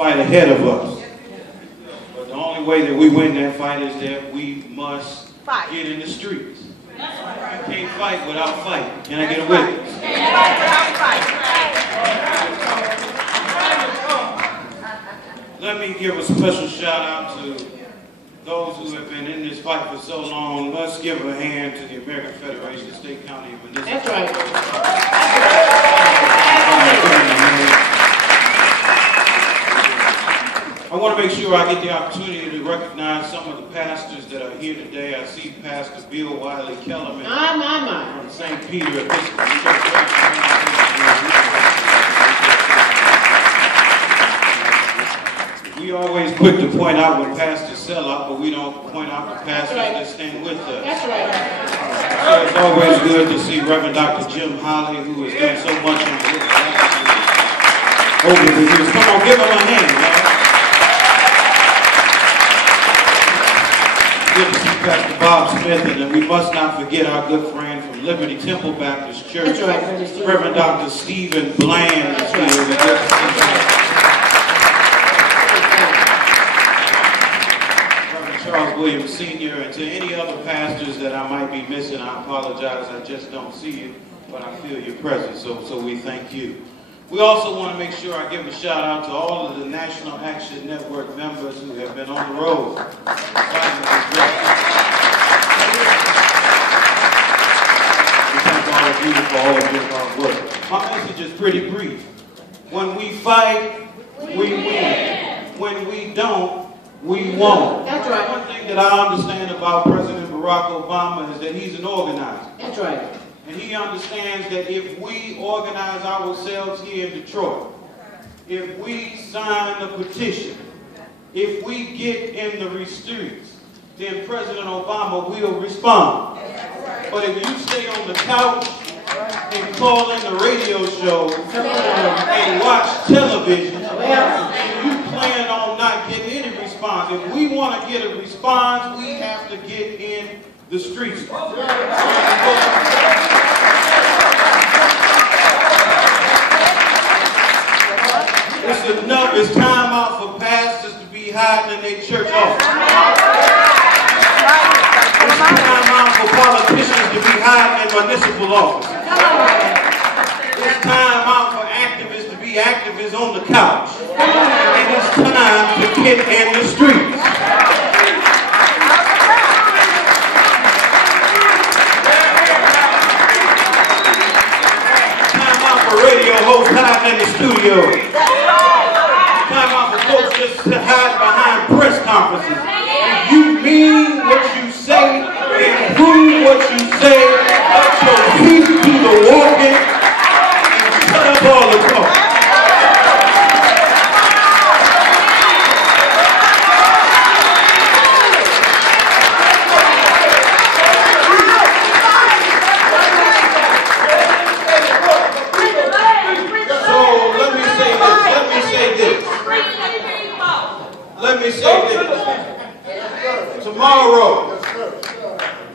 fight ahead of us. But the only way that we win that fight is that we must get in the streets. You can't fight without fighting. Can I get a witness? Let me give a special shout out to those who have been in this fight for so long. Let's give a hand to the American Federation of State, County, and Municipal. That's right. I want to make sure I get the opportunity to recognize some of the pastors that are here today. I see Pastor Bill Wiley Kellerman from St. Peter Episcopal Church. We always quick to point out when pastors sell out, but we don't point out the pastors that stand with us. That's right. So it's always good to see Reverend Dr. Jim Holly, who has done so much over the years. Come on, give him a hand, y'all. Good to see Pastor Bob Smith, and we must not forget our good friend from Liberty Temple Baptist Church, Reverend Dr. Stephen Bland is here. Charles Williams Sr., and to any other pastors that I might be missing, I apologize. I just don't see you, but I feel your presence, so we thank you. We also want to make sure I give a shout out to all of the National Action Network members who have been on the road. We thank all of you for all of your hard work. My message is pretty brief. When we fight, we win. When we don't, we won't. That's right. One thing that I understand about President Barack Obama is that he's an organizer. That's right. And he understands that if we organize ourselves here in Detroit, if we sign a petition, if we get in the streets, then President Obama will respond. But if you stay on the couch and call in the radio show and watch television, and you plan on not getting any response, if we want to get a response, we have to get in the streets. It's enough. It's time out for pastors to be hiding in their church office. It's time out for politicians to be hiding in municipal offices. It's time out for activists to be activists on the couch. And it's time to get in the streets. Time out for radio hosts hiding in the studio. Time out for folks just to hide behind press conferences. If you mean what you say and prove what you say, let your feet do the walking and shut up all the talk. Let me say this. Tomorrow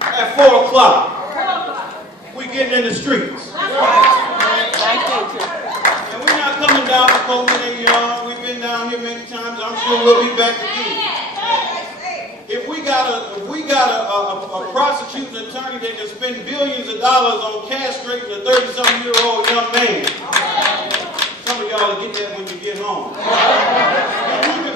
at 4 o'clock, we're getting in the streets. And we're not coming down to Coleman and Young. We've been down here many times. I'm sure we'll be back again. If we got a prosecuting attorney that can spend billions of dollars on castrating a 30-something-year-old young man, some of y'all will get that when you get home.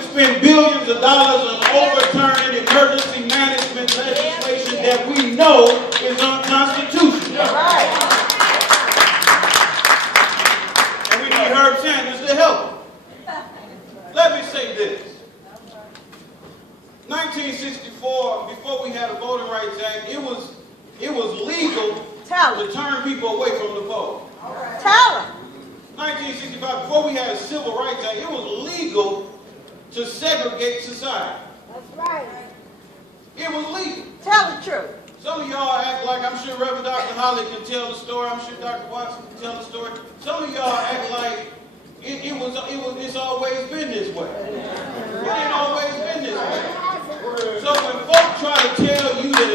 Spend billions of dollars on overturning emergency management legislation that we know is unconstitutional. And we need Herb Sanders to help. Let me say this. 1964, before we had a Voting Rights Act, it was legal to turn people away from the vote. Tell them. 1965, before we had a Civil Rights Act, it was legal to segregate society. That's right. It was legal. Tell the truth. Some of y'all act like, I'm sure Reverend Dr. Holly can tell the story, I'm sure Dr. Watson can tell the story. Some of y'all act like it's always been this way. It ain't always been this way. So when folks try to tell you that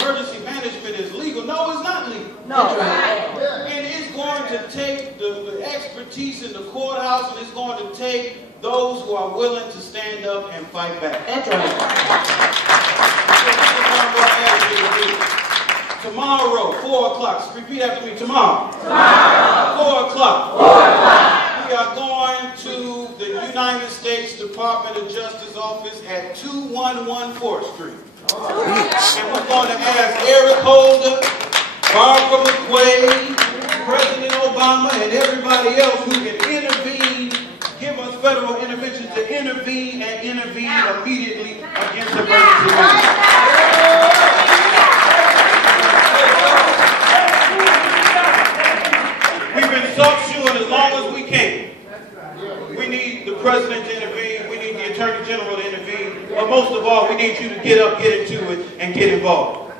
emergency management is legal, no, it's not legal. No. And it's going to take the expertise expertise in the courthouse, and it's going to take those who are willing to stand up and fight back. That's right. Tomorrow, 4 o'clock. Repeat after me. Tomorrow. 4 o'clock. We are going to the United States Department of Justice office at 2114 4th Street. And we're going to ask Eric Holder, Barbara McQuaid, President Obama, and everybody else who can intervene, give us federal intervention to intervene and intervene immediately against emergency measures. We've been soft-shoeing as long as we can. We need the President to intervene. We need the Attorney General to intervene. But most of all, we need you to get up, get into it, and get involved.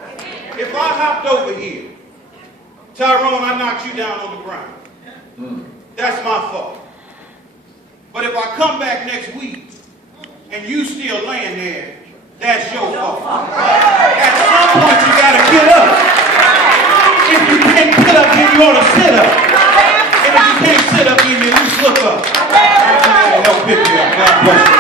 If I hopped over here, Tyrone, I knocked you down on the ground. That's my fault. But if I come back next week and you still laying there, that's your fault. At some point, you got to get up. If you can't get up, then you ought to sit up. And if you can't sit up, then you at least look up. I'll help pick you up. God bless you.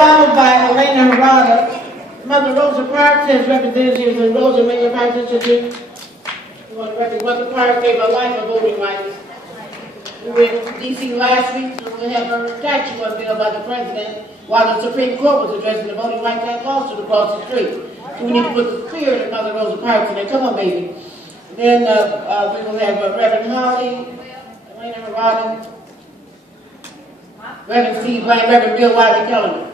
Followed by Elena Herrada. Mother Rosa Parks has representatives in Rosa Mayor Parks Institute. Mother Parks gave her life a voting rights. We were in D.C. last week to have her statue unveiled by the President while the Supreme Court was addressing the voting rights act lawsuit across the street. So we need to put the spirit of Mother Rosa Parks in there. Come on, baby. Then we will have Reverend Holly, Elena Herrada, Reverend Steve Blaine, Reverend Bill Wiley Kellerman.